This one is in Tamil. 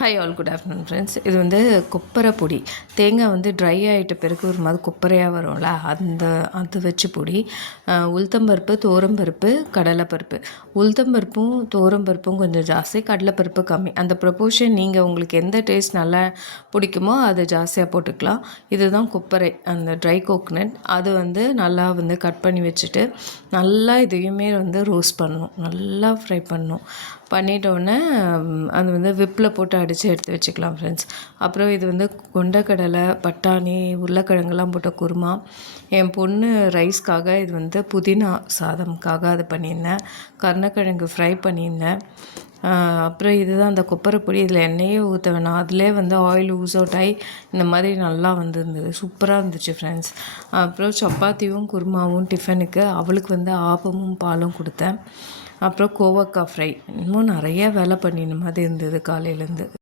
Hi all good afternoon friends. இது வந்து கொப்பரை பொடி. தேங்காய் வந்து ட்ரை ஆகிட்ட பிறகு ஒரு மாதிரி கொப்பரையாக வரும்ல, அது வச்சு பொடி. உளுத்தம்பருப்பு, துவரம்பருப்பு, கடலைப்பருப்பு. உளுத்தம்பருப்பும் துவரம்பருப்பும் கொஞ்சம் ஜாஸ்தி, கடலைப்பருப்பு கம்மி. அந்த ப்ரொப்போர்ஷன் நீங்கள் உங்களுக்கு எந்த டேஸ்ட் நல்லா பிடிக்குமோ அதை ஜாஸ்தியாக போட்டுக்கலாம். இதுதான் கொப்பரை, அந்த ட்ரை கோக்னட். அது வந்து நல்லா வந்து கட் பண்ணி வச்சுட்டு நல்லா இதையுமே வந்து ரோஸ்ட் பண்ணணும், நல்லா ஃப்ரை பண்ணணும். பண்ணிட்டோடனே அது வந்து விப்பில் போட்டு அடித்து எடுத்து வச்சுக்கலாம் ஃப்ரெண்ட்ஸ். அப்புறம் இது வந்து கொண்டக்கடலை, பட்டாணி, உருளைக்கிழங்குலாம் போட்ட குருமா. என் பொண்ணு ரைஸ்க்காக இது வந்து புதினா சாதம்காக அது பண்ணியிருந்தேன். கருணக்கிழங்கு ஃப்ரை பண்ணியிருந்தேன். அப்புறம் இதுதான் அந்த கொப்பரை பொடி. இதில் எண்ணெயே ஊற்ற வேணாம், அதிலே வந்து ஆயில் ஊஸ் அவுட் ஆகி இந்த மாதிரி நல்லா வந்துருந்தது. சூப்பராக இருந்துச்சு ஃப்ரெண்ட்ஸ். அப்புறம் சப்பாத்தியும் குருமாவும் டிஃபனுக்கு. அவளுக்கு வந்து ஆப்பமும் பாலும் கொடுத்தேன். அப்புறம் கோவக்காய் ஃப்ரை. இன்னும் நிறைய வேலை பண்ணின மாதிரி இருந்தது காலையிலேருந்து.